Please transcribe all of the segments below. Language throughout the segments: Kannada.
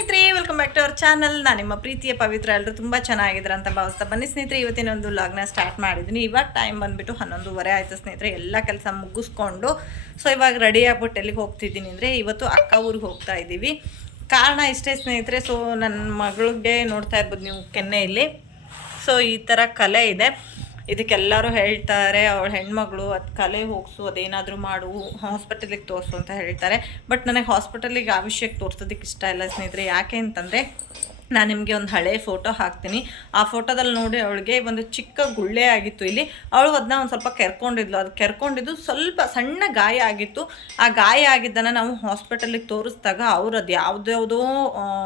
ಸ್ನೇಹಿತರೆ welcome back to our channel ನಾನು ನಿಮ್ಮ ಪ್ರೀತಿಯ ಪವಿತ್ರ ಎಲ್ಲರೂ ತುಂಬ ಚೆನ್ನಾಗಿದ್ದಾರೆ ಅಂತ ಭಾವಿಸ್ತಾ ಬನ್ನಿ. ಸ್ನೇಹಿತರೆ, ಇವತ್ತಿನ ಒಂದು ಲಾಗ್ನ ಸ್ಟಾರ್ಟ್ ಮಾಡಿದ್ದೀನಿ. ಇವಾಗ ಟೈಮ್ ಬಂದುಬಿಟ್ಟು ಹನ್ನೊಂದುವರೆ ಆಯಿತು ಸ್ನೇಹಿತರೆ. ಎಲ್ಲ ಕೆಲಸ ಮುಗಿಸ್ಕೊಂಡು ಸೊ ಇವಾಗ ರೆಡಿ ಆಗ್ಬಿಟ್ಟು ಎಲ್ಲಿಗೆ ಹೋಗ್ತಿದ್ದೀನಿ ಅಂದರೆ, ಇವತ್ತು ಅಕ್ಕ ಊರಿಗೆ ಹೋಗ್ತಾ ಇದ್ದೀವಿ. ಕಾರಣ ಇಷ್ಟೇ ಸ್ನೇಹಿತರೆ ಸೊ ನನ್ನ ಮಗಳಿಗೆ ನೋಡ್ತಾ ಇರ್ಬೋದು ನೀವು ಕೆನ್ನೆಯಲ್ಲಿ ಸೊ ಈ ಥರ ಕಲೆ ಇದೆ. ಇದಕ್ಕೆಲ್ಲರೂ ಹೇಳ್ತಾರೆ, ಅವಳ ಹೆಣ್ಮಗಳು ಅದು ಕಲೆ ಹೋಗಿಸು, ಅದೇನಾದರೂ ಮಾಡು ಹಾಸ್ಪಿಟಲಿಗೆ ತೋರಿಸು ಅಂತ ಹೇಳ್ತಾರೆ. ಬಟ್ ನನಗೆ ಹಾಸ್ಪಿಟಲಿಗೆ ಆ ವಿಷಯಕ್ಕೆ ತೋರಿಸೋದಕ್ಕೆ ಇಷ್ಟ ಇಲ್ಲ ಸ್ನೇಹಿತರೆ. ಯಾಕೆ ಅಂತಂದರೆ ನಾನು ನಿಮಗೆ ಒಂದು ಹಳೆ ಫೋಟೋ ಹಾಕ್ತೀನಿ. ಆ ಫೋಟೋದಲ್ಲಿ ನೋಡಿ ಅವಳಿಗೆ ಒಂದು ಚಿಕ್ಕ ಗುಳ್ಳೆ ಆಗಿತ್ತು ಇಲ್ಲಿ. ಅವಳು ಅದನ್ನ ಒಂದು ಸ್ವಲ್ಪ ಕೆರ್ಕೊಂಡಿದ್ಲು. ಅದು ಕೆರ್ಕೊಂಡಿದ್ದು ಸ್ವಲ್ಪ ಸಣ್ಣ ಗಾಯ ಆಗಿತ್ತು. ಆ ಗಾಯ ಆಗಿದ್ದನ್ನು ನಾವು ಹಾಸ್ಪಿಟಲಿಗೆ ತೋರಿಸಿದಾಗ ಅವ್ರು ಅದು ಯಾವುದ್ಯಾವುದೋ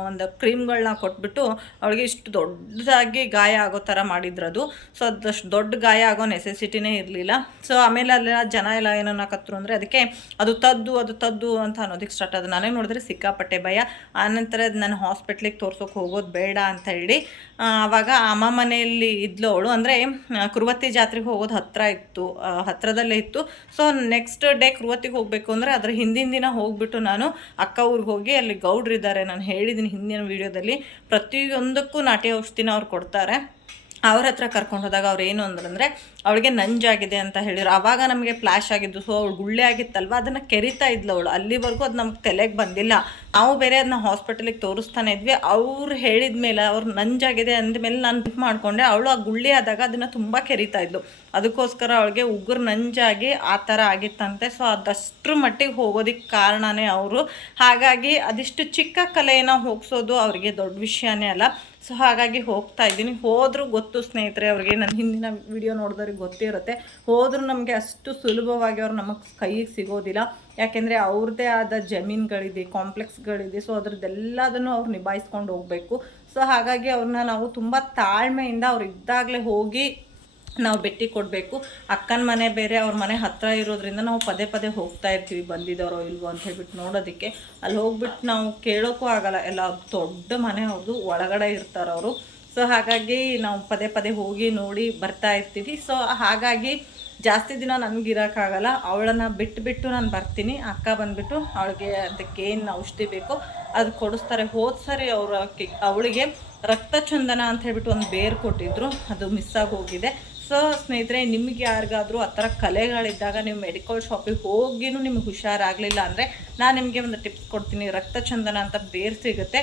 ಒಂದು ಕ್ರೀಮ್ಗಳನ್ನ ಕೊಟ್ಬಿಟ್ಟು ಅವಳಿಗೆ ಇಷ್ಟು ದೊಡ್ಡದಾಗಿ ಗಾಯ ಆಗೋ ಥರ ಮಾಡಿದ್ರು ಅದು ಸೊ ಅದಷ್ಟು ದೊಡ್ಡ ಗಾಯ ಆಗೋ ನೆಸೆಸಿಟಿನೇ ಇರಲಿಲ್ಲ. ಸೊ ಆಮೇಲೆ ಅಲ್ಲೆಲ್ಲ ಜನ ಎಲ್ಲ ಏನನ್ನಕತ್ರು ಅಂದರೆ ಅದಕ್ಕೆ ಅದು ತದ್ದು ಅದು ತದ್ದು ಅಂತ ಅನ್ನೋದಕ್ಕೆ ಸ್ಟಾರ್ಟ್ ಅದು ನನಗೆ ನೋಡಿದ್ರೆ ಸಿಕ್ಕಾಪಟ್ಟೆ ಭಯ. ಆನಂತರ ನಾನು ಹಾಸ್ಪಿಟ್ಲಿಗೆ ತೋರ್ಸೋಕೆ ಹೋಗೋದು ಬೇಡ ಅಂತ ಹೇಳಿ ಆವಾಗ ಅಮ್ಮ ಮನೆಯಲ್ಲಿ ಇದ್ಲು ಅವಳು. ಅಂದರೆ ಕುರುವತ್ತಿ ಜಾತ್ರೆಗೆ ಹೋಗೋದು ಹತ್ತಿರ ಇತ್ತು ಹತ್ತಿರದಲ್ಲೇ ಇತ್ತು. ಸೊ ನೆಕ್ಸ್ಟ್ ಡೇ ಕುರುವತ್ತಿಗೆ ಹೋಗಬೇಕು ಅಂದರೆ ಅದರ ಹಿಂದಿನ ದಿನ ಹೋಗ್ಬಿಟ್ಟು ನಾನು ಅಕ್ಕ ಊರಿಗೆ ಹೋಗಿ ಅಲ್ಲಿ ಗೌಡ್ರಿದ್ದಾರೆ ನಾನು ಹೇಳಿದ್ದೀನಿ ಹಿಂದಿನ ವೀಡಿಯೋದಲ್ಲಿ. ಪ್ರತಿಯೊಂದಕ್ಕೂ ನಾಟಿ ಔಷಧಿನ ಅವ್ರು ಕೊಡ್ತಾರೆ. ಅವ್ರ ಹತ್ರ ಕರ್ಕೊಂಡು ಹೋದಾಗ ಅವ್ರು ಏನು ಅಂದ್ರಂದ್ರೆ ಅವಳಿಗೆ ನಂಜಾಗಿದೆ ಅಂತ ಹೇಳಿದ್ರು. ಆವಾಗ ನಮಗೆ ಫ್ಲ್ಯಾಶ್ ಆಗಿದ್ದು, ಸೊ ಅವಳು ಗುಳ್ಳೆ ಆಗಿತ್ತಲ್ವ? ಅದನ್ನು ಕೆರಿತಾ ಇದ್ಲು ಅವಳು. ಅಲ್ಲಿವರೆಗೂ ಅದು ನಮ್ಗೆ ತಲೆಗೆ ಬಂದಿಲ್ಲ. ನಾವು ಬೇರೆ ಅದನ್ನ ಹಾಸ್ಪಿಟಲಿಗೆ ತೋರಿಸ್ತಾನೆ ಇದ್ವಿ. ಅವ್ರು ಹೇಳಿದ ಮೇಲೆ, ಅವ್ರು ನಂಜಾಗಿದೆ ಅಂದಮೇಲೆ ನಾನು ಇದು ಮಾಡಿಕೊಂಡೆ. ಅವಳು ಆ ಗುಳ್ಳೆ ಆದಾಗ ಅದನ್ನು ತುಂಬ ಕೆರಿತಾ ಇದ್ಲು. ಅದಕ್ಕೋಸ್ಕರ ಅವಳಿಗೆ ಉಗುರು ನಂಜಾಗಿ ಆ ಥರ ಆಗಿತ್ತಂತೆ. ಸೊ ಅದಷ್ಟ್ರ ಮಟ್ಟಿಗೆ ಹೋಗೋದಕ್ಕೆ ಕಾರಣನೇ ಅವರು. ಹಾಗಾಗಿ ಅದಿಷ್ಟು ಚಿಕ್ಕ ಕಲೆಯನ್ನು ಹೋಗ್ಸೋದು ಅವರಿಗೆ ದೊಡ್ಡ ವಿಷಯನೇ ಅಲ್ಲ. ಸೊ ಹಾಗಾಗಿ ಹೋಗ್ತಾ ಇದ್ದೀನಿ. ಹೋದರೂ ಗೊತ್ತು ಸ್ನೇಹಿತರೆ, ಅವ್ರಿಗೆ ನನ್ನ ಹಿಂದಿನ ವಿಡಿಯೋ ನೋಡಿದವ್ರಿಗೆ ಗೊತ್ತಿರುತ್ತೆ. ಹೋದರೂ ನಮಗೆ ಅಷ್ಟು ಸುಲಭವಾಗಿ ಅವ್ರು ನಮಗೆ ಕೈಗೆ ಸಿಗೋದಿಲ್ಲ. ಯಾಕೆಂದರೆ ಅವ್ರದ್ದೇ ಆದ ಜಮೀನುಗಳಿದೆ, ಕಾಂಪ್ಲೆಕ್ಸ್ಗಳಿದೆ, ಸೊ ಅದರದ್ದೆಲ್ಲದನ್ನು ಅವ್ರು ನಿಭಾಯಿಸ್ಕೊಂಡು ಹೋಗಬೇಕು. ಸೊ ಹಾಗಾಗಿ ಅವ್ರನ್ನ ನಾವು ತುಂಬ ತಾಳ್ಮೆಯಿಂದ ಅವ್ರು ಇದ್ದಾಗಲೇ ಹೋಗಿ ನಾವು ಭೇಟಿ ಕೊಡಬೇಕು. ಅಕ್ಕನ ಮನೆ ಬೇರೆ, ಅವ್ರ ಮನೆ ಹತ್ತಿರ ಇರೋದ್ರಿಂದ ನಾವು ಪದೇ ಪದೇ ಹೋಗ್ತಾ ಇರ್ತೀವಿ, ಬಂದಿದ್ದಾರೋ ಇಲ್ವೋ ಅಂತ ಹೇಳ್ಬಿಟ್ಟು ನೋಡೋದಕ್ಕೆ. ಅಲ್ಲಿ ಹೋಗ್ಬಿಟ್ಟು ನಾವು ಕೇಳೋಕ್ಕೂ ಆಗಲ್ಲ. ಎಲ್ಲ ದೊಡ್ಡ ಮನೆ ಅವ್ರದ್ದು ಒಳಗಡೆ ಇರ್ತಾರೆ ಅವರು. ಸೊ ಹಾಗಾಗಿ ನಾವು ಪದೇ ಪದೇ ಹೋಗಿ ನೋಡಿ ಬರ್ತಾ ಇರ್ತೀವಿ. ಸೊ ಹಾಗಾಗಿ ಜಾಸ್ತಿ ದಿನ ನನಗೆ ಇರೋಕ್ಕಾಗಲ್ಲ. ಅವಳನ್ನು ಬಿಟ್ಟು ಬಿಟ್ಟು ನಾನು ಬರ್ತೀನಿ. ಅಕ್ಕ ಬಂದುಬಿಟ್ಟು ಅವಳಿಗೆ ಅದಕ್ಕೆ ಏನು ಔಷಧಿ ಬೇಕೋ ಅದು ಕೊಡಿಸ್ತಾರೆ. ಹೋದ ಸರಿ ಅವರ ಅವಳಿಗೆ ರಕ್ತ ಚಂದನ ಅಂತ ಹೇಳ್ಬಿಟ್ಟು ಒಂದು ಬೇರು ಕೊಟ್ಟಿದ್ರು. ಅದು ಮಿಸ್ ಆಗಿ ಹೋಗಿದೆ. ಸೊ ಸ್ನೇಹಿತರೆ, ನಿಮ್ಗೆ ಯಾರಿಗಾದರೂ ಆ ಥರ ಕಲೆಗಳಿದ್ದಾಗ ನೀವು ಮೆಡಿಕಲ್ ಶಾಪಿಗೆ ಹೋಗಿನೂ ನಿಮ್ಗೆ ಹುಷಾರಾಗಲಿಲ್ಲ ಅಂದರೆ ನಾನು ನಿಮಗೆ ಒಂದು ಟಿಪ್ಸ್ ಕೊಡ್ತೀನಿ. ರಕ್ತ ಚಂದನ ಅಂತ ಬೇರು ಸಿಗುತ್ತೆ.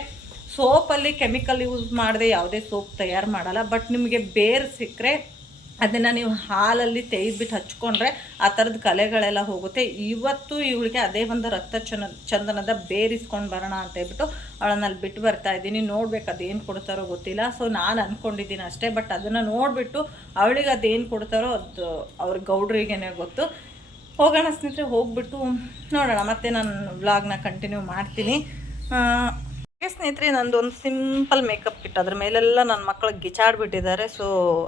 ಸೋಪಲ್ಲಿ ಕೆಮಿಕಲ್ ಯೂಸ್ ಮಾಡದೆ ಯಾವುದೇ ಸೋಪ್ ತಯಾರು ಮಾಡಲ್ಲ, ಬಟ್ ನಿಮಗೆ ಬೇರು ಸಿಕ್ಕರೆ ಅದನ್ನು ನೀವು ಹಾಲಲ್ಲಿ ತೆಗೆದ್ಬಿಟ್ಟು ಹಚ್ಕೊಂಡ್ರೆ ಆ ಥರದ ಕಲೆಗಳೆಲ್ಲ ಹೋಗುತ್ತೆ. ಇವತ್ತು ಇವಳಿಗೆ ಅದೇ ಒಂದು ರಕ್ತ ಚನ ಚಂದನದ ಬೇರಿಸ್ಕೊಂಡು ಬರೋಣ ಅಂತ ಹೇಳ್ಬಿಟ್ಟು ಅವಳನ್ನ ಅಲ್ಲಿ ಬಿಟ್ಟು ಬರ್ತಾ ಇದ್ದೀನಿ. ನೋಡ್ಬೇಕು ಅದೇನು ಕೊಡ್ತಾರೋ ಗೊತ್ತಿಲ್ಲ. ಸೊ ನಾನು ಅಂದ್ಕೊಂಡಿದ್ದೀನಿ ಅಷ್ಟೇ, ಬಟ್ ಅದನ್ನು ನೋಡಿಬಿಟ್ಟು ಅವಳಿಗೆ ಅದೇನು ಕೊಡ್ತಾರೋ ಅದು ಅವ್ರ ಗೌಡ್ರಿಗೇನೆ ಗೊತ್ತು. ಹೋಗೋಣ ಸ್ನೇಹಿತರೆ, ಹೋಗ್ಬಿಟ್ಟು ನೋಡೋಣ. ಮತ್ತೆ ನಾನು ವ್ಲಾಗ್ನ ಕಂಟಿನ್ಯೂ ಮಾಡ್ತೀನಿ. ಸ್ನೇಹಿತರೆ ಒಂದು ಸಿಂಪಲ್ ಮೇಕಪ್ ಕಿಟ್ ಅದ್ರ ಮೇಲೆಲ್ಲ ನನ್ನ ಮಕ್ಕಳು ಗಿಚಾಡ್ಬಿಟ್ಟಿದ್ದಾರೆ. ಸೊ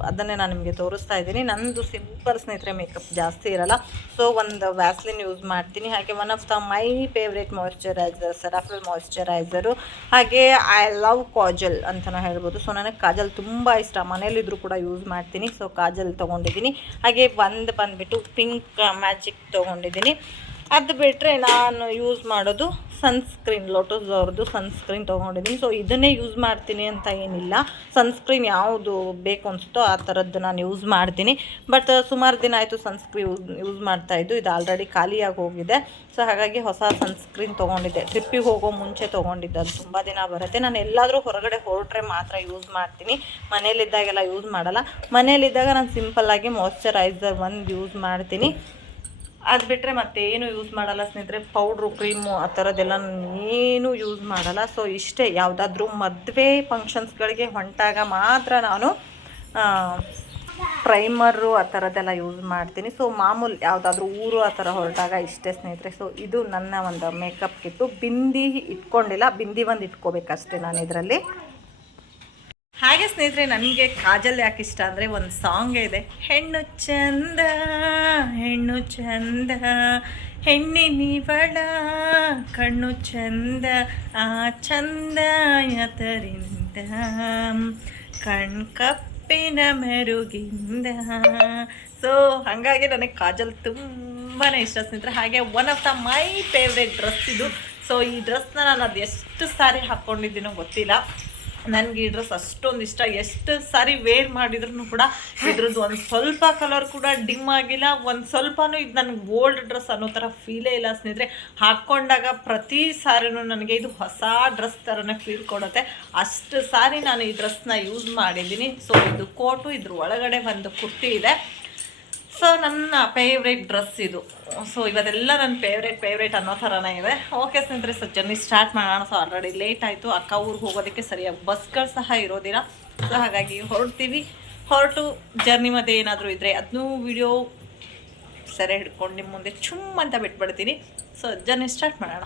ಅದನ್ನೇ ನಾನು ನಿಮಗೆ ತೋರಿಸ್ತಾ ಇದ್ದೀನಿ. ನಂದು ಸಿಂಪಲ್ ಸ್ನೇಹಿತರೆ ಮೇಕಪ್ ಜಾಸ್ತಿ ಇರಲ್ಲ. ಸೊ ಒಂದು ವ್ಯಾಸ್ಲಿನ್ ಯೂಸ್ ಮಾಡ್ತೀನಿ. ಹಾಗೆ one of the my favourite moisturiser Cetaphil moisturiser ಹಾಗೆ ಐ ಲವ್ ಕಾಜಲ್ ಅಂತಲೇ ಹೇಳ್ಬೋದು. ಸೊ ನನಗೆ ಕಾಜಲ್ ತುಂಬ ಇಷ್ಟ. ಮನೇಲಿದ್ರು ಕೂಡ ಯೂಸ್ ಮಾಡ್ತೀನಿ. ಸೊ ಕಾಜಲ್ ತೊಗೊಂಡಿದ್ದೀನಿ. ಹಾಗೆ, ಒಂದು ಬಂದುಬಿಟ್ಟು ಪಿಂಕ್ ಮ್ಯಾಜಿಕ್ ತೊಗೊಂಡಿದ್ದೀನಿ. ಅದು ಬಿಟ್ಟರೆ ನಾನು ಯೂಸ್ ಮಾಡೋದು ಸನ್ಸ್ಕ್ರೀನ್ ಲೋಟಸ್ ಅವ್ರದ್ದು ಸನ್ಸ್ಕ್ರೀನ್ ತೊಗೊಂಡಿದ್ದೀನಿ ಸೊ ಇದನ್ನೇ ಯೂಸ್ ಮಾಡ್ತೀನಿ ಅಂತ ಏನಿಲ್ಲ. ಸನ್ಸ್ಕ್ರೀನ್ ಯಾವುದು ಬೇಕು ಅನಿಸುತ್ತೋ ಆ ಥರದ್ದು ನಾನು ಯೂಸ್ ಮಾಡ್ತೀನಿ. ಬಟ್ ಸುಮಾರು ದಿನ ಆಯಿತು ಸನ್ಸ್ಕ್ರೀನ್ ಯೂಸ್ ಯೂಸ್ ಮಾಡ್ತಾಯಿದ್ದು ಇದು ಆಲ್ರೆಡಿ ಖಾಲಿಯಾಗಿ ಹೋಗಿದೆ. ಸೊ ಹಾಗಾಗಿ ಹೊಸ ಸನ್ಸ್ಕ್ರೀನ್ ತೊಗೊಂಡಿದ್ದೆ. ಟ್ರಿಪ್ಪಿಗೆ ಹೋಗೋ ಮುಂಚೆ ತೊಗೊಂಡಿದ್ದೆ. ಅದು ತುಂಬ ದಿನ ಬರುತ್ತೆ. ನಾನು ಎಲ್ಲಾದರೂ ಹೊರಗಡೆ ಹೊರಟ್ರೆ ಮಾತ್ರ ಯೂಸ್ ಮಾಡ್ತೀನಿ. ಮನೇಲಿದ್ದಾಗೆಲ್ಲ ಯೂಸ್ ಮಾಡಲ್ಲ. ಮನೇಲಿದ್ದಾಗ ನಾನು ಸಿಂಪಲ್ಲಾಗಿ ಮಾಯ್ಶ್ಚರೈಸರ್ ಒಂದು ಯೂಸ್ ಮಾಡ್ತೀನಿ. ಅದು ಬಿಟ್ಟರೆ ಮತ್ತೇನು ಯೂಸ್ ಮಾಡಲ್ಲ ಸ್ನೇಹಿತರೆ ಪೌಡ್ರು ಕ್ರೀಮು ಆ ಥರದ್ದೆಲ್ಲ ಏನು ಯೂಸ್ ಮಾಡಲ್ಲ. ಸೊ ಇಷ್ಟೇ ಯಾವುದಾದ್ರೂ ಮದುವೆ ಫಂಕ್ಷನ್ಸ್ಗಳಿಗೆ ಹೊಂಟಾಗ ಮಾತ್ರ ನಾನು ಪ್ರೈಮರು ಆ ಥರದ್ದೆಲ್ಲ ಯೂಸ್ ಮಾಡ್ತೀನಿ. ಸೊ ಮಾಮೂಲು ಯಾವುದಾದ್ರೂ ಊರು ಆ ಥರ ಹೊರಟಾಗ ಇಷ್ಟೇ ಸ್ನೇಹಿತರೆ. ಸೊ ಇದು ನನ್ನ ಒಂದು ಮೇಕಪ್ ಕಿಟ್ಟು ಬಿಂದಿ ಇಟ್ಕೊಂಡಿಲ್ಲ, ಬಿಂದಿ ಒಂದು ಇಟ್ಕೋಬೇಕಷ್ಟೇ ನಾನು ಇದರಲ್ಲಿ ಹಾಗೆ ಸ್ನೇಹಿತರೆ, ನನಗೆ ಕಾಜಲ್ ಯಾಕೆ ಇಷ್ಟ ಅಂದರೆ ಒಂದು ಸಾಂಗ್ ಇದೆ. ಹೆಣ್ಣು ಚಂದ ಹೆಣ್ಣು ಚಂದ ಹೆಣ್ಣಿನಿವಳ ಕಣ್ಣು ಚಂದ, ಆ ಚಂದ ಯತರಿಂದ ಕಣ್ ಕಪ್ಪಿನ ಮೆರುಗಿಂದ. ಸೊ ಹಾಗಾಗಿ ನನಗೆ ಕಾಜಲ್ ತುಂಬಾ ಇಷ್ಟ ಸ್ನೇಹಿತರೆ. ಹಾಗೆ one of the my favourite dress ಇದು. ಸೊ ಈ ಡ್ರೆಸ್ನ ನಾನು ಅದು ಎಷ್ಟು ಸಾರಿ ಹಾಕ್ಕೊಂಡಿದ್ದೀನೋ ಗೊತ್ತಿಲ್ಲ. ನನಗೆ ಈ ಡ್ರೆಸ್ ಅಷ್ಟೊಂದು ಇಷ್ಟ. ಎಷ್ಟು ಸಾರಿ ವೇರ್ ಮಾಡಿದ್ರು ಕೂಡ ಇದ್ರದ್ದು ಒಂದು ಸ್ವಲ್ಪ ಕಲರ್ ಕೂಡ ಡಿಮ್ ಆಗಿಲ್ಲ. ಒಂದು ಸ್ವಲ್ಪನೂ ಇದು ನನಗೆ ಓಲ್ಡ್ ಡ್ರೆಸ್ ಅನ್ನೋ ಥರ ಫೀಲೇ ಇಲ್ಲ ಸ್ನೇಹಿತರೆ. ಹಾಕ್ಕೊಂಡಾಗ ಪ್ರತಿ ಸಾರಿನೂ ನನಗೆ ಇದು ಹೊಸ ಡ್ರೆಸ್ ಥರನೇ ಫೀಲ್ ಕೊಡುತ್ತೆ. ಅಷ್ಟು ಸಾರಿ ನಾನು ಈ ಡ್ರೆಸ್ನ ಯೂಸ್ ಮಾಡಿದ್ದೀನಿ. ಸೊ ಇದು ಕೋಟು ಇದ್ರ ಒಳಗಡೆ ಒಂದು ಕುರ್ತಿ ಇದೆ. ಸೊ ನನ್ನ ಫೇವ್ರೇಟ್ ಡ್ರೆಸ್ ಇದು. ಸೊ ಇವತ್ತೆಲ್ಲ ನನ್ನ ಫೇವ್ರೇಟ್ ಫೇವ್ರೇಟ್ ಅನ್ನೋ ಥರನೇ ಇದೆ. ಓಕೆ ಸ್ನೇಹಿತರೆ ಸೊ ಜರ್ನಿ ಸ್ಟಾರ್ಟ್ ಮಾಡೋಣ. ಸೊ ಆಲ್ರೆಡಿ ಲೇಟ್ ಆಯಿತು. ಅಕ್ಕ ಊರಿಗೆ ಹೋಗೋದಕ್ಕೆ ಸರಿಯಾಗಿ ಬಸ್ಗಳು ಸಹ ಇರೋದಿಲ್ಲ. ಸೊ ಹಾಗಾಗಿ ಹೊರಡ್ತೀವಿ. ಹೊರಟು ಜರ್ನಿ ಮಧ್ಯೆ ಏನಾದರೂ ಇದ್ದರೆ ಅದನ್ನೂ ವಿಡಿಯೋ ಸೆರೆ ಹಿಡ್ಕೊಂಡು ನಿಮ್ಮ ಮುಂದೆ ಚುಮ್ ಅಂತ ಬಿಟ್ಬಿಡ್ತೀನಿ. ಸೊ ಜರ್ನಿ ಸ್ಟಾರ್ಟ್ ಮಾಡೋಣ.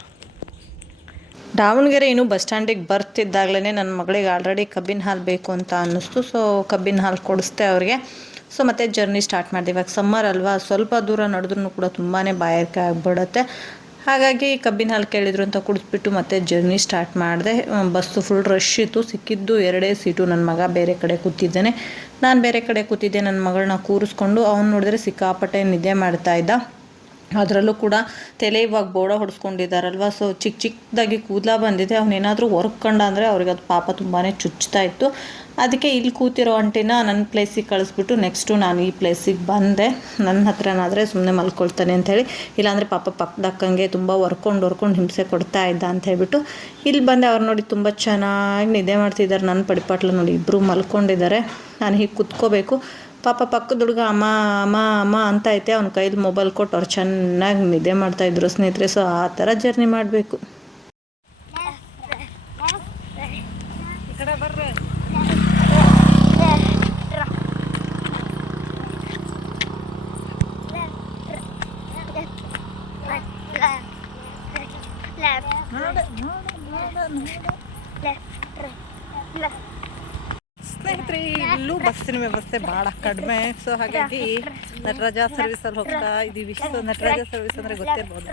ದಾವಣಗೆರೆ ಇನ್ನು ಬಸ್ ಸ್ಟ್ಯಾಂಡಿಗೆ ಬರ್ತಿದ್ದಾಗಲೇ ನನ್ನ ಮಗಳಿಗೆ ಆಲ್ರೆಡಿ ಕಬ್ಬಿನ ಹಾಲು ಬೇಕು ಅಂತ ಅನ್ನಿಸ್ತು. ಸೊ ಕಬ್ಬಿನ ಹಾಲು ಕೊಡಿಸ್ದೆ ಅವ್ರಿಗೆ. ಸೊ ಮತ್ತೆ ಜರ್ನಿ ಸ್ಟಾರ್ಟ್ ಮಾಡಿದೆ. ಇವಾಗ ಸಮ್ಮರ್ ಅಲ್ವಾ, ಸ್ವಲ್ಪ ದೂರ ನಡೆದ್ರೂ ಕೂಡ ತುಂಬಾ ಬಾಯಾರಿಕೆ ಆಗಿಬಿಡುತ್ತೆ. ಹಾಗಾಗಿ ಕಬ್ಬಿನ ಹಾಲು ಕೇಳಿದ್ರು ಅಂತ ಕುಡಿಸ್ಬಿಟ್ಟು ಮತ್ತೆ ಜರ್ನಿ ಸ್ಟಾರ್ಟ್ ಮಾಡಿದೆ. ಬಸ್ಸು ಫುಲ್ ರಶ್ ಇತ್ತು. ಸಿಕ್ಕಿದ್ದು ಎರಡೇ ಸೀಟು ನನ್ನ ಮಗ ಬೇರೆ ಕಡೆ ಕೂತಿದ್ದೇನೆ. ನಾನು ಬೇರೆ ಕಡೆ ಕೂತಿದ್ದೆ ನನ್ನ ಮಗಳನ್ನ ಕೂರಿಸ್ಕೊಂಡು. ಅವ್ನು ನೋಡಿದ್ರೆ ಸಿಕ್ಕಾಪಟ್ಟೆ ನಿದ್ದೆ ಮಾಡ್ತಾ ಇದ್ದ. ಅದರಲ್ಲೂ ಕೂಡ ತಲೆ ಇವಾಗ ಬೋಡ ಹೊಡೆಸ್ಕೊಂಡಿದ್ದಾರಲ್ವ ಸೊ ಚಿಕ್ಕ ಚಿಕ್ಕದಾಗಿ ಕೂದಲ ಬಂದಿದೆ. ಅವನೇನಾದರೂ ಹೊರ್ಕೊಂಡ ಅಂದರೆ ಅವ್ರಿಗೆ ಅದು ಪಾಪ ತುಂಬಾ ಚುಚ್ತಾ ಇತ್ತು. ಅದಕ್ಕೆ ಇಲ್ಲಿ ಕೂತಿರೋ ಅಂಟಿನ ನನ್ನ ಪ್ಲೇಸಿಗೆ ಕಳಿಸ್ಬಿಟ್ಟು ನೆಕ್ಸ್ಟು ನಾನು ಈ ಪ್ಲೇಸಿಗೆ ಬಂದೆ. ನನ್ನ ಹತ್ರನಾದರೆ ಸುಮ್ಮನೆ ಮಲ್ಕೊಳ್ತಾನೆ ಅಂಥೇಳಿ ಇಲ್ಲಾಂದರೆ ಪಾಪ ಪಕ್ಕದಕ್ಕಂಗೆ ತುಂಬ ಹೊರ್ಕೊಂಡು ಹೊರ್ಕೊಂಡು ಹಿಂಸೆ ಕೊಡ್ತಾ ಇದ್ದ ಅಂತ ಹೇಳ್ಬಿಟ್ಟು ಇಲ್ಲಿ ಬಂದೆ. ಅವ್ರು ನೋಡಿ ತುಂಬ ಚೆನ್ನಾಗಿ ನಿದ್ದೆ ಮಾಡ್ತಿದ್ದಾರೆ. ನನ್ನ ಪಡಿಪಾಟ್ಲ ನೋಡಿ ಇಬ್ಬರು ಮಲ್ಕೊಂಡಿದ್ದಾರೆ. ನಾನು ಹೀಗೆ ಕುತ್ಕೋಬೇಕು. ಪಾಪ ಪಕ್ಕದ ಹುಡುಗ, ಅಮ್ಮ ಅಮ್ಮ ಅಮ್ಮ ಅಂತ ಐತೆ. ಅವ್ನ ಕೈಲಿ ಮೊಬೈಲ್ ಕೊಟ್ಟು ಅವ್ರು ಚೆನ್ನಾಗಿ ನಿದ್ದೆ ಮಾಡ್ತಾಯಿದ್ರು ಸ್ನೇಹಿತರೆ ಸೊ ಆ ಥರ ಜರ್ನಿ ಮಾಡಬೇಕು. ಸ್ನೇಹಿತರೆ, ಇಲ್ಲೂ ಬಸ್ಸಿನ ವ್ಯವಸ್ಥೆ ಭಾಳ ಕಡಿಮೆ. ಸೊ ಹಾಗಾಗಿ ನಟರಾಜ ಸರ್ವಿಸಲ್ಲಿ ಹೋಗ್ತಾ ಇದ್ದೀವಿ ಸೊ ನಟರಾಜ ಸರ್ವಿಸ್ ಅಂದ್ರೆ ಗೊತ್ತಿರ್ಬೋದು.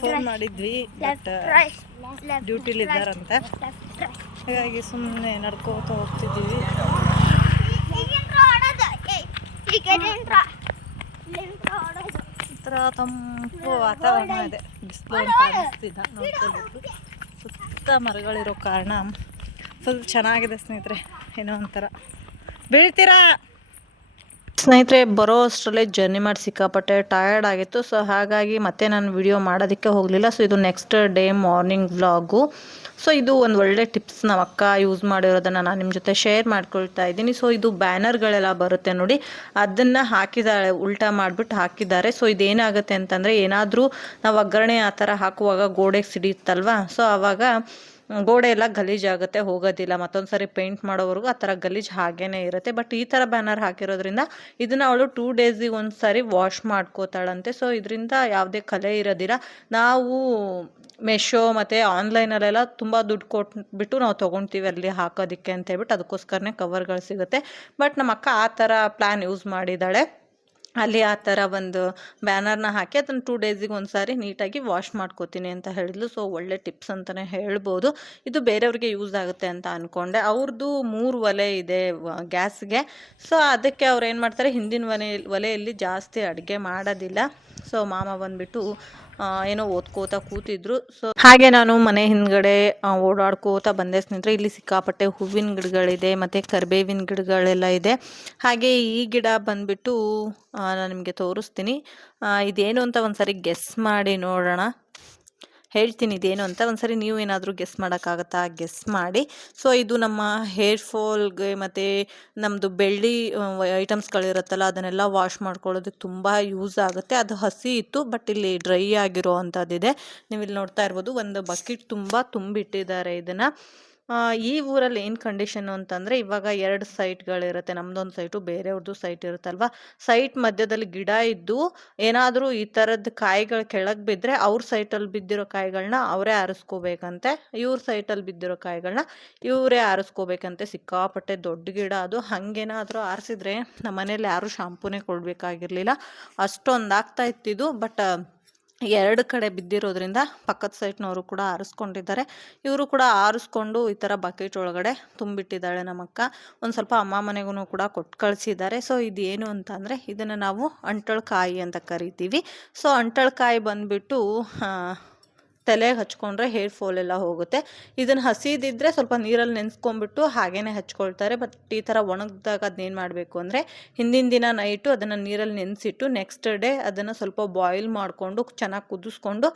ಫೋನ್ ಮಾಡಿದ್ವಿ ಡ್ಯೂಟಿಲಿ ಇದ್ದಾರಂತೆ. ಹಾಗಾಗಿ ಸುಮ್ಮನೆ ನಡ್ಕೋತ ಹೋಗ್ತಿದ್ದೀವಿ ಒಂಥರ ತಂಪು ವಾತಾವರಣ ಇದೆ. ಬಿಸಿಲು ಅಂತ ಅನಿಸ್ತಿದ್ದ ನೋಡ್ತಿರ್ಬೇಕು ಸುತ್ತ ಮರಗಳಿರೋ ಕಾರಣ. ಫುಲ್ ಚೆನ್ನಾಗಿದೆ ಸ್ನೇಹಿತರೆ ಏನೋ ಒಂಥರ. ಬೀಳ್ತೀರಾ? ಸ್ನೇಹಿತರೆ, ಬರೋ ಅಷ್ಟರಲ್ಲೇ ಜರ್ನಿ ಮಾಡಿ ಸಿಕ್ಕಾಪಟ್ಟೆ ಟಯರ್ಡ್ ಆಗಿತ್ತು. ಸೊ ಹಾಗಾಗಿ ಮತ್ತೆ ನಾನು ವಿಡಿಯೋ ಮಾಡೋದಕ್ಕೆ ಹೋಗಲಿಲ್ಲ. ಸೊ ಇದು next day morning vlog so ಇದು ಒಂದು ಒಳ್ಳೆ ಟಿಪ್ಸ್ ನಮ್ಮ ಅಕ್ಕ ಯೂಸ್ ಮಾಡಿರೋದನ್ನು ನಾನು ನಿಮ್ಮ ಜೊತೆ ಶೇರ್ ಮಾಡ್ಕೊಳ್ತಾ ಇದ್ದೀನಿ. ಸೊ ಇದು ಬ್ಯಾನರ್ಗಳೆಲ್ಲ ಬರುತ್ತೆ ನೋಡಿ. ಅದನ್ನು ಹಾಕಿದ್ದಾಳೆ ಉಲ್ಟಾ ಮಾಡಿಬಿಟ್ಟು ಹಾಕಿದ್ದಾರೆ. ಸೊ ಇದೇನಾಗುತ್ತೆ ಅಂತಂದರೆ ಏನಾದರೂ ನಾವು ಒಗ್ಗರಣೆ ಆ ಥರ ಹಾಕುವಾಗ ಗೋಡೆಗೆ ಸಿಡಿಯುತ್ತಲ್ವಾ? ಸೊ ಆವಾಗ ಗೋಡೆ ಎಲ್ಲ ಗಲೀಜಾಗುತ್ತೆ ಹೋಗೋದಿಲ್ಲ. ಮತ್ತೊಂದು ಸರಿ ಪೇಂಟ್ ಮಾಡೋವರೆಗೂ ಆ ಥರ ಗಲೀಜು ಹಾಗೇ ಇರುತ್ತೆ. ಬಟ್ ಈ ಥರ ಬ್ಯಾನರ್ ಹಾಕಿರೋದ್ರಿಂದ ಇದನ್ನು ಅವಳು ಟೂ ಡೇಸಿಗೆ ಒಂದು ಸಾರಿ ವಾಶ್ ಮಾಡ್ಕೋತಾಳಂತೆ. ಸೊ ಇದರಿಂದ ಯಾವುದೇ ಕಲೆ ಇರೋದಿಲ್ಲ. ನಾವು ಮೆಶೋ ಮತ್ತು ಆನ್ಲೈನಲ್ಲೆಲ್ಲ ತುಂಬ ದುಡ್ಡು ಕೊಟ್ಬಿಟ್ಟು ನಾವು ತೊಗೊಳ್ತೀವಿ ಅಲ್ಲಿ ಹಾಕೋದಕ್ಕೆ ಅಂತ ಹೇಳ್ಬಿಟ್ಟು ಅದಕ್ಕೋಸ್ಕರನೇ ಕವರ್ಗಳು ಸಿಗುತ್ತೆ. ಬಟ್ ನಮ್ಮ ಅಕ್ಕ ಆ ಥರ ಪ್ಲ್ಯಾನ್ ಯೂಸ್ ಮಾಡಿದ್ದಾಳೆ. ಅಲ್ಲಿ ಆ ಥರ ಒಂದು ಬ್ಯಾನರ್ನ ಹಾಕಿ ಅದನ್ನು ಟೂ ಡೇಸಿಗೆ ಒಂದು ಸಾರಿ ನೀಟಾಗಿ ವಾಶ್ ಮಾಡ್ಕೋತೀನಿ ಅಂತ ಹೇಳಿದ್ಲು. ಸೊ ಒಳ್ಳೆ ಟಿಪ್ಸ್ ಅಂತಲೇ ಹೇಳ್ಬೋದು. ಇದು ಬೇರೆಯವ್ರಿಗೆ ಯೂಸ್ ಆಗುತ್ತೆ ಅಂತ ಅಂದ್ಕೊಂಡೆ ಅವ್ರದ್ದು ಮೂರು ಒಲೆ ಇದೆ ಗ್ಯಾಸ್ಗೆ. ಸೊ ಅದಕ್ಕೆ ಅವ್ರು ಏನು ಮಾಡ್ತಾರೆ, ಹಿಂದಿನ ಒಲೆ ಒಲೆಯಲ್ಲಿ ಜಾಸ್ತಿ ಅಡುಗೆ ಮಾಡೋದಿಲ್ಲ. ಸೊ ಮಾಮ ಬಂದುಬಿಟ್ಟು ಏನೋ ಓದ್ಕೋತಾ ಕೂತಿದ್ರು. ಸೊ ಹಾಗೆ ನಾನು ಮನೆ ಹಿಂದ್ಗಡೆ ಓಡಾಡ್ಕೋತ ಬಂದೆ. ಸ್ನೇಹಿತರೆ, ಇಲ್ಲಿ ಸಿಕ್ಕಾಪಟ್ಟೆ ಹೂವಿನ ಗಿಡಗಳಿದೆ, ಮತ್ತು ಕರಿಬೇವಿನ ಗಿಡಗಳೆಲ್ಲ ಇದೆ. ಹಾಗೆ ಈ ಗಿಡ ಬಂದ್ಬಿಟ್ಟು ನಾನು ನಿಮಗೆ ತೋರಿಸ್ತೀನಿ. ಇದೇನು ಅಂತ ಒಂದ್ಸರಿ ಗೆಸ್ ಮಾಡಿ ನೋಡೋಣ. ಹೇಳ್ತೀನಿ ಇದೇನು ಅಂತ. ಒಂದ್ಸರಿ ನೀವು ಏನಾದರೂ ಗೆಸ್ ಮಾಡೋಕ್ಕಾಗತ್ತಾ? ಗೆಸ್ ಮಾಡಿ. ಸೊ ಇದು ನಮ್ಮ ಹೇರ್ ಫಾಲ್ಗೆ ಮತ್ತು ನಮ್ಮದು ಬೆಳ್ಳಿ ಐಟಮ್ಸ್ಗಳಿರುತ್ತಲ್ಲ ಅದನ್ನೆಲ್ಲ ವಾಶ್ ಮಾಡ್ಕೊಳ್ಳೋದಕ್ಕೆ ತುಂಬ ಯೂಸ್ ಆಗುತ್ತೆ. ಅದು ಹಸಿ ಇತ್ತು ಬಟ್ ಇಲ್ಲಿ ಡ್ರೈ ಆಗಿರೋ ಅಂಥದ್ದಿದೆ. ನೀವು ಇಲ್ಲಿ ನೋಡ್ತಾ ಇರ್ಬೋದು, ಒಂದು ಬಕೆಟ್ ತುಂಬ ತುಂಬಿಟ್ಟಿದ್ದಾರೆ ಇದನ್ನು. ಈ ಊರಲ್ಲಿ ಏನು ಕಂಡೀಷನ್ ಅಂತಂದರೆ ಇವಾಗ ಎರಡು ಸೈಟ್ಗಳಿರುತ್ತೆ ನಮ್ಮದೊಂದು ಸೈಟು ಬೇರೆಯವ್ರದ್ದು ಸೈಟ್ ಇರುತ್ತಲ್ವ? ಸೈಟ್ ಮಧ್ಯದಲ್ಲಿ ಗಿಡ ಇದ್ದು ಏನಾದರೂ ಈ ಥರದ್ದು ಕಾಯಿಗಳು ಕೆಳಗೆ ಬಿದ್ದರೆ ಅವ್ರ ಸೈಟಲ್ಲಿ ಬಿದ್ದಿರೋ ಕಾಯಿಗಳನ್ನ ಅವರೇ ಆರಿಸ್ಕೋಬೇಕಂತೆ. ಇವ್ರ ಸೈಟಲ್ಲಿ ಬಿದ್ದಿರೋ ಕಾಯಿಗಳನ್ನ ಇವರೇ ಆರಿಸ್ಕೋಬೇಕಂತೆ. ಸಿಕ್ಕಾಪಟ್ಟೆ ದೊಡ್ಡ ಗಿಡ ಅದು. ಹಾಗೇನಾದರೂ ಆರಿಸಿದ್ರೆ ನಮ್ಮ ಮನೇಲಿ ಯಾರೂ ಶಾಂಪೂನೇ ಕೊಡಬೇಕಾಗಿರಲಿಲ್ಲ. ಅಷ್ಟೊಂದು ಆಗ್ತಾ ಇತ್ತಿದ್ದು ಬಟ್ ಎರಡು ಕಡೆ ಬಿದ್ದಿರೋದ್ರಿಂದ ಪಕ್ಕದ ಸೈಟ್ನವರು ಕೂಡ ಆರಿಸ್ಕೊಂಡಿದ್ದಾರೆ. ಇವರು ಕೂಡ ಆರಿಸ್ಕೊಂಡು ಈ ಥರ ಬಕೆಟ್ ಒಳಗಡೆ ತುಂಬಿಟ್ಟಿದ್ದಾಳೆ ನಮ್ಮಕ್ಕ. ಒಂದು ಸ್ವಲ್ಪ ಅಮ್ಮ ಮನೆಗೂ ಕೂಡ ಕೊಟ್ಟು ಕಳಿಸಿದ್ದಾರೆ. ಸೊ ಇದೇನು ಅಂತ ಅಂದರೆ ಇದನ್ನು ನಾವು ಅಂಟಳ್ಕಾಯಿ ಅಂತ ಕರಿತೀವಿ. ಸೊ ಅಂಟಳ್ಕಾಯಿ ಬಂದುಬಿಟ್ಟು ತಲೆಗೆ ಹಚ್ಕೊಂಡ್ರೆ ಹೇರ್ ಫಾಲ್ ಎಲ್ಲ ಹೋಗುತ್ತೆ. ಇದನ್ನು ಹಸಿದಿದ್ದರೆ ಸ್ವಲ್ಪ ನೀರಲ್ಲಿ ನೆನೆಸ್ಕೊಂಡ್ಬಿಟ್ಟು ಹಾಗೇ ಹಚ್ಕೊಳ್ತಾರೆ. ಬಟ್ ಈ ಥರ ಒಣಗಿದಾಗ ಅದನ್ನೇನು ಮಾಡಬೇಕು ಅಂದರೆ ಹಿಂದಿನ ದಿನ ನೈಟು ಅದನ್ನು ನೀರಲ್ಲಿ ನೆನೆಸಿಟ್ಟು ನೆಕ್ಸ್ಟ್ ಡೇ ಅದನ್ನು ಸ್ವಲ್ಪ ಬಾಯ್ಲ್ ಮಾಡಿಕೊಂಡು ಚೆನ್ನಾಗಿ ಕುದಿಸ್ಕೊಂಡು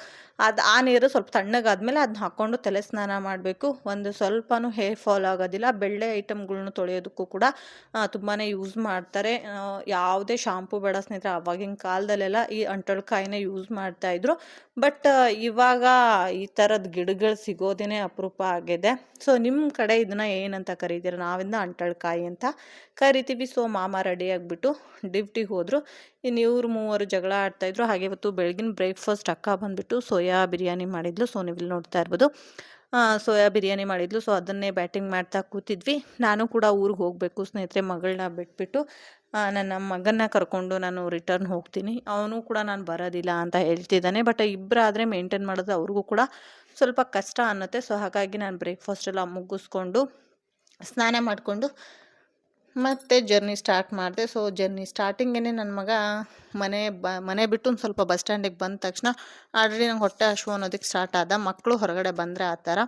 ಅದು ಆ ನೀರು ಸ್ವಲ್ಪ ತಣ್ಣಗಾದ್ಮೇಲೆ ಅದನ್ನ ಹಾಕ್ಕೊಂಡು ತಲೆ ಸ್ನಾನ ಮಾಡಬೇಕು. ಒಂದು ಸ್ವಲ್ಪನೂ ಹೇರ್ ಫಾಲ್ ಆಗೋದಿಲ್ಲ. ಬೆಳ್ಳೆ ಐಟಮ್ಗಳನ್ನ ತೊಳೆಯೋದಕ್ಕೂ ಕೂಡ ತುಂಬಾ ಯೂಸ್ ಮಾಡ್ತಾರೆ. ಯಾವುದೇ ಶಾಂಪು ಬೇಡ ಸ್ನೇಹಿತರೆ ಆವಾಗಿನ ಕಾಲದಲ್ಲೆಲ್ಲ ಈ ಅಂಟಳ್ಕಾಯಿನ ಯೂಸ್ ಮಾಡ್ತಾಯಿದ್ರು ಬಟ್ ಇವಾಗ ಈ ಥರದ ಗಿಡಗಳು ಸಿಗೋದೇ ಅಪರೂಪ ಆಗಿದೆ. ಸೊ ನಿಮ್ಮ ಕಡೆ ಇದನ್ನು ಏನಂತ ಕರೀತೀರ? ನಾವಿಂದ ಅಂಟಳ್ಕಾಯಿ ಅಂತ ಕರಿತೀವಿ. ಸೊ, ಮಾಮ ರೆಡಿ ಆಗಿಬಿಟ್ಟು ಡ್ಯೂಟಿಗೆ ಹೋದರು. ಇನ್ನು ಇವ್ರು ಮೂವರು ಜಗಳ ಆಡ್ತಾಯಿದ್ರು ಹಾಗೆ ಇವತ್ತು ಬೆಳಗಿನ ಬ್ರೇಕ್ಫಾಸ್ಟ್ ಅಕ್ಕ ಬಂದುಬಿಟ್ಟು ಸೋಯಾ ಬಿರಿಯಾನಿ ಮಾಡಿದ್ಲು. ಸೊ ನೀವು ಇಲ್ಲಿ ನೋಡ್ತಾ ಇರ್ಬೋದು. ಸೋಯಾ ಬಿರಿಯಾನಿ ಮಾಡಿದ್ಲು. ಸೊ, ಅದನ್ನೇ ಬ್ಯಾಟಿಂಗ್ ಮಾಡ್ತಾ ಕೂತಿದ್ವಿ. ನಾನು ಕೂಡ ಊರಿಗೆ ಹೋಗಬೇಕು. ಸ್ನೇಹಿತರೆ ಮಗಳನ್ನ ಬಿಟ್ಬಿಟ್ಟು ನನ್ನ ಮಗನ್ನ ಕರ್ಕೊಂಡು ನಾನು ರಿಟರ್ನ್ ಹೋಗ್ತೀನಿ. ಅವನು ಕೂಡ ನಾನು ಬರೋದಿಲ್ಲ ಅಂತ ಹೇಳ್ತಿದ್ದಾನೆ. ಬಟ್ ಇಬ್ಬರಾದರೆ ಮೇಂಟೈನ್ ಮಾಡೋದು ಅವ್ರಿಗೂ ಕೂಡ ಸ್ವಲ್ಪ ಕಷ್ಟ ಅನ್ನತ್ತೆ. ಸೊ ಹಾಗಾಗಿ ನಾನು ಬ್ರೇಕ್ಫಾಸ್ಟ್ ಎಲ್ಲ ಮುಗಿಸ್ಕೊಂಡು ಸ್ನಾನ ಮಾಡಿಕೊಂಡು ಮತ್ತೆ ಜರ್ನಿ ಸ್ಟಾರ್ಟ್ ಮಾಡಿದೆ. ಸೊ ಜರ್ನಿ ಸ್ಟಾರ್ಟಿಂಗೇ ನನ್ನ ಮಗ ಮನೆ ಬ, ಮನೆ ಬಿಟ್ಟು ಒಂದು ಸ್ವಲ್ಪ ಬಸ್ ಸ್ಟ್ಯಾಂಡಿಗೆ ಬಂದ ತಕ್ಷಣ ಆಲ್ರೆಡಿ ನಂಗೆ ಹೊಟ್ಟೆ ಹಶು ಅನ್ನೋದಕ್ಕೆ ಸ್ಟಾರ್ಟ್ ಆದ. ಮಕ್ಕಳು ಹೊರಗಡೆ ಬಂದರೆ ಆ ಥರ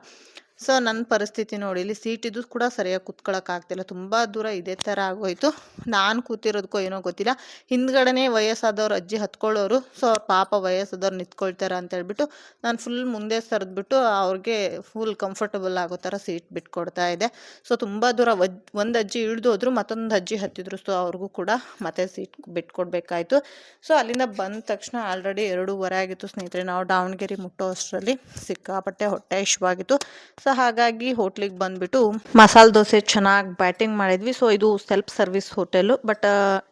ಸೊ ನನ್ನ ಪರಿಸ್ಥಿತಿ ನೋಡಿ, ಇಲ್ಲಿ ಸೀಟಿದ್ದು ಕೂಡ ಸರಿಯಾಗಿ ಕುತ್ಕೊಳ್ಳೋಕ್ಕಾಗ್ತಿಲ್ಲ ತುಂಬ ದೂರ ಇದೇ ಥರ ಆಗೋಯ್ತು. ನಾನು ಕೂತಿರೋದಕ್ಕೋ ಏನೋ ಗೊತ್ತಿಲ್ಲ. ಹಿಂದ್ಗಡೆನೇ ವಯಸ್ಸಾದವ್ರು ಅಜ್ಜಿ ಹತ್ಕೊಳ್ಳೋರು. ಸೊ ಅವ್ರ ಪಾಪ ವಯಸ್ಸಾದವ್ರು ನಿಂತ್ಕೊಳ್ತಾರೆ ಅಂತ ಹೇಳ್ಬಿಟ್ಟು ನಾನು ಫುಲ್ ಮುಂದೆ ಸರಿದ್ಬಿಟ್ಟು ಅವ್ರಿಗೆ ಫುಲ್ ಕಂಫರ್ಟಬಲ್ ಆಗೋ ಥರ ಸೀಟ್ ಬಿಟ್ಕೊಡ್ತಾ ಇದೆ ಸೊ, ತುಂಬ ದೂರ ಒಂದು ಅಜ್ಜಿ ಇಳಿದು ಹೋದ್ರು, ಮತ್ತೊಂದು ಅಜ್ಜಿ ಹತ್ತಿದ್ರು. ಸೊ, ಅವ್ರಿಗೂ ಕೂಡ ಮತ್ತೆ ಸೀಟ್ ಬಿಟ್ಕೊಡ್ಬೇಕಾಯ್ತು. ಸೊ, ಅಲ್ಲಿಂದ ಬಂದ ತಕ್ಷಣ ಆಲ್ರೆಡಿ ಎರಡೂವರೆ ಆಗಿತ್ತು ಸ್ನೇಹಿತರೆ. ನಾವು ದಾವಣಗೆರೆ ಮುಟ್ಟೋ ಅಷ್ಟರಲ್ಲಿ ಸಿಕ್ಕಾಪಟ್ಟೆ ಹೊಟ್ಟೆ ಇಷ್ಟವಾಗಿತ್ತು ಸೊ ಹಾಗಾಗಿ ಹೋಟ್ಲಿಗೆ ಬಂದ್ಬಿಟ್ಟು ಮಸಾಲೆ ದೋಸೆ ಚೆನ್ನಾಗಿ ಬ್ಯಾಟಿಂಗ್ ಮಾಡಿದ್ವಿ. ಸೊ ಇದು self service hotel but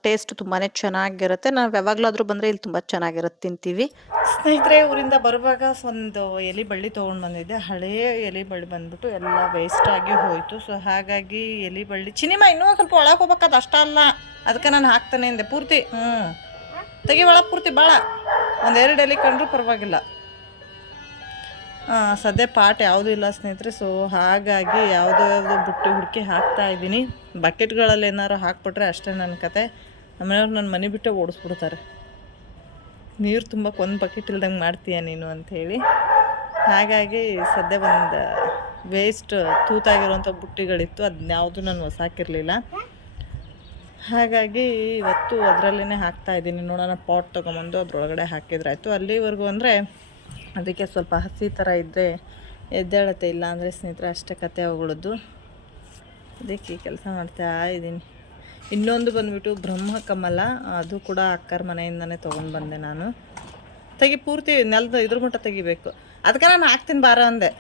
taste ತುಂಬಾ ಚೆನ್ನಾಗಿರುತ್ತೆ. ನಾವು ಯಾವಾಗಲಾದರೂ ಬಂದರೆ ಇಲ್ಲಿ ತುಂಬ ಚೆನ್ನಾಗಿರುತ್ತೆ ತಿಂತೀವಿ. ಸ್ನೇಹಿತರೆ, ಊರಿಂದ ಬರುವಾಗ ಒಂದು ಎಲೆ ಬಳ್ಳಿ ತೊಗೊಂಡು ಬಂದಿದ್ದೆ. ಹಳೆಯ ಎಲೆ ಬಳ್ಳಿ ಬಂದ್ಬಿಟ್ಟು ಎಲ್ಲ ವೇಸ್ಟ್ ಆಗಿ ಹೋಯಿತು. ಸೊ ಹಾಗಾಗಿ ಎಲೆ ಬಳ್ಳಿ ಚಿನಿಮಾ ಇನ್ನೂ ಸ್ವಲ್ಪ ಒಳಗೆ ಹೋಗ್ಬೇಕಾದ ಅಷ್ಟ ಅಲ್ಲ. ಅದಕ್ಕೆ ನಾನು ಹಾಕ್ತಾನೆ ಅಂದೆ. ಪೂರ್ತಿ ಹ್ಞೂ ತೆಗಿ ಒಳಗೆ ಪೂರ್ತಿ ಭಾಳ ಒಂದೆರಡು ಎಲೆ ಕಂಡ್ರೂ ಪರವಾಗಿಲ್ಲ. ಸದ್ಯ ಪಾಟ್ ಯಾವುದೂ ಇಲ್ಲ ಸ್ನೇಹಿತರೆ ಸೊ ಹಾಗಾಗಿ ಯಾವುದೋ ಯಾವುದೋ ಬುಟ್ಟಿ ಹುಡುಕಿ ಹಾಕ್ತಾ ಇದ್ದೀನಿ. ಬಕೆಟ್ಗಳಲ್ಲಿ ಏನಾದ್ರು ಹಾಕ್ಬಿಟ್ರೆ ಅಷ್ಟೇ ನನ್ನ ಕತೆ. ಆಮೇಲೆ ನನ್ನ ಮನೆ ಬಿಟ್ಟೆ ಓಡಿಸ್ಬಿಡ್ತಾರೆ. ನೀರು ತುಂಬ ಒಂದು ಬಕೆಟ್ ಇಲ್ದಂಗೆ ಮಾಡ್ತೀಯ ನೀನು ಅಂಥೇಳಿ ಹಾಗಾಗಿ ಸದ್ಯ ಒಂದು ವೇಸ್ಟ್ ತೂತಾಗಿರುವಂಥ ಬುಟ್ಟಿಗಳಿತ್ತು. ಅದನ್ನ ಯಾವುದು ನಾನು ಹೊಸಾಕಿರಲಿಲ್ಲ. ಹಾಗಾಗಿ ಇವತ್ತು ಅದರಲ್ಲೇ ಹಾಕ್ತಾಯಿದ್ದೀನಿ ನೋಡೋಣ ಪಾಟ್ ತೊಗೊಂಬಂದು ಅದರೊಳಗಡೆ ಹಾಕಿದ್ರಾಯ್ತು. ಅಲ್ಲಿವರೆಗೂ ಅಂದರೆ ಅದಕ್ಕೆ ಸ್ವಲ್ಪ ಹಸಿ ಥರ ಇದ್ದರೆ ಎದ್ದೇಳತ್ತೆ ಇಲ್ಲ ಅಂದರೆ ಸ್ನೇಹಿತರೆ ಅಷ್ಟೇ ಕತೆ ಹೋಗಳದ್ದು ಅದಕ್ಕೆ ಕೆಲಸ ಮಾಡ್ತಾ ಇದ್ದೀನಿ. ಇನ್ನೊಂದು ಬಂದುಬಿಟ್ಟು ಬ್ರಹ್ಮ ಕಮಲ ಅದು ಕೂಡ ಅಕ್ಕರ ಮನೆಯಿಂದನೇ ತೊಗೊಂಡು ಬಂದೆ ನಾನು. ತೆಗಿ, ಪೂರ್ತಿ ನೆಲದ ಇದ್ರ ಮಟ್ಟ ತೆಗಿಬೇಕು. ಅದಕ್ಕೆ ನಾನು ಹಾಕ್ತೀನಿ, ಬಾರ ಅಂದೆ.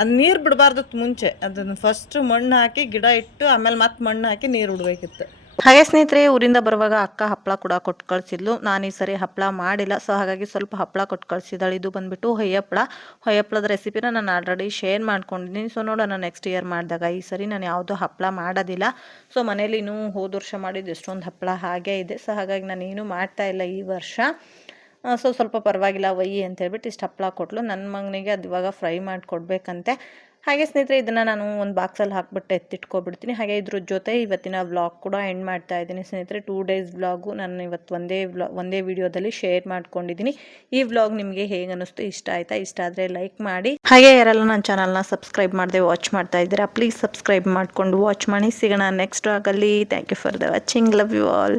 ಅದು ನೀರು ಬಿಡಬಾರ್ದು ಮುಂಚೆ. ಅದನ್ನು ಫಸ್ಟ್ ಮಣ್ಣು ಹಾಕಿ ಗಿಡ ಇಟ್ಟು, ಆಮೇಲೆ ಮತ್ತೆ ಮಣ್ಣು ಹಾಕಿ ನೀರು ಬಿಡ್ಬೇಕಿತ್ತು ಹಾಗೆ ಸ್ನೇಹಿತರೆ, ಊರಿಂದ ಬರುವಾಗ ಅಕ್ಕ ಹಪ್ಪಳ ಕೂಡ ಕೊಟ್ಟು ಕಳಿಸಿದ್ಲು ನಾನು ಈ ಸರಿ ಹಪ್ಪಳ ಮಾಡಿಲ್ಲ. ಸೊ ಹಾಗಾಗಿ ಸ್ವಲ್ಪ ಹಪ್ಪಳ ಕೊಟ್ಟು ಕಳಿಸಿದಳು ಇದು ಬಂದ್ಬಿಟ್ಟು ಹೊಯ್ಯಪ್ಪಳ. ಹೊಯ್ಯಪ್ಪಳದ ರೆಸಿಪಿನ ನಾನು ಆಲ್ರೆಡಿ ಶೇರ್ ಮಾಡ್ಕೊಂಡಿದ್ದೀನಿ. ಸೊ ನೋಡೋಣ ನೆಕ್ಸ್ಟ್ ಇಯರ್ ಮಾಡಿದಾಗ. ಈ ಸರಿ ನಾನು ಯಾವುದೂ ಹಪ್ಪಳ ಮಾಡೋದಿಲ್ಲ. ಸೊ ಮನೇಲಿ ಇನ್ನೂ ಹೋದ ವರ್ಷ ಮಾಡಿದ್ದು ಎಷ್ಟೊಂದು ಹಪ್ಪಳ ಹಾಗೆ ಇದೆ. ಸೊ ಹಾಗಾಗಿ ನಾನು ಏನೂ ಮಾಡ್ತಾ ಇಲ್ಲ ಈ ವರ್ಷ. ಸೊ ಸ್ವಲ್ಪ ಪರವಾಗಿಲ್ಲ ವೈ ಅಂತ ಹೇಳ್ಬಿಟ್ಟು ಇಷ್ಟು ಹಪ್ಪಳ ಕೊಟ್ಟಲು ನನ್ನ ಮಗನಿಗೆ ಅದು ಇವಾಗ ಫ್ರೈ ಮಾಡಿ ಕೊಡಬೇಕಂತೆ ಹಾಗೆ ಸ್ನೇಹಿತರೆ, ಇದನ್ನು ನಾನು ಒಂದು ಬಾಕ್ಸಲ್ಲಿ ಹಾಕ್ಬಿಟ್ಟು ಎತ್ತಿಟ್ಕೊಬಿಡ್ತೀನಿ. ಹಾಗೆ ಇದ್ರ ಜೊತೆ ಇವತ್ತಿನ ವ್ಲಾಗ್ ಕೂಡ ಎಂಡ್ ಮಾಡ್ತಾ ಇದ್ದೀನಿ. ಸ್ನೇಹಿತರೆ ಟೂ ಡೇಸ್ ವ್ಲಾಗು ನಾನು ಇವತ್ತು ಒಂದೇ ವ್ಲಾ ಒಂದೇ ವಿಡಿಯೋದಲ್ಲಿ ಶೇರ್ ಮಾಡ್ಕೊಂಡಿದ್ದೀನಿ. ಈ ವ್ಲಾಗ್ ನಿಮಗೆ ಹೇಗೆ ಅನ್ನಿಸ್ತು, ಇಷ್ಟ ಆಯಿತಾ? ಇಷ್ಟ ಆದರೆ ಲೈಕ್ ಮಾಡಿ. ಹಾಗೆ ಯಾರೆಲ್ಲ ನನ್ನ ಚಾನಲ್ನ ಸಬ್ಸ್ಕ್ರೈಬ್ ಮಾಡದೆ ವಾಚ್ ಮಾಡ್ತಾ ಇದ್ದೀರಾ ಪ್ಲೀಸ್ ಸಬ್ಸ್ಕ್ರೈಬ್ ಮಾಡಿಕೊಂಡು ವಾಚ್ ಮಾಡಿ. ಸಿಗೋಣ ನೆಕ್ಸ್ಟ್ ವ್ಲಾಗಲ್ಲಿ thank you for the watching love you all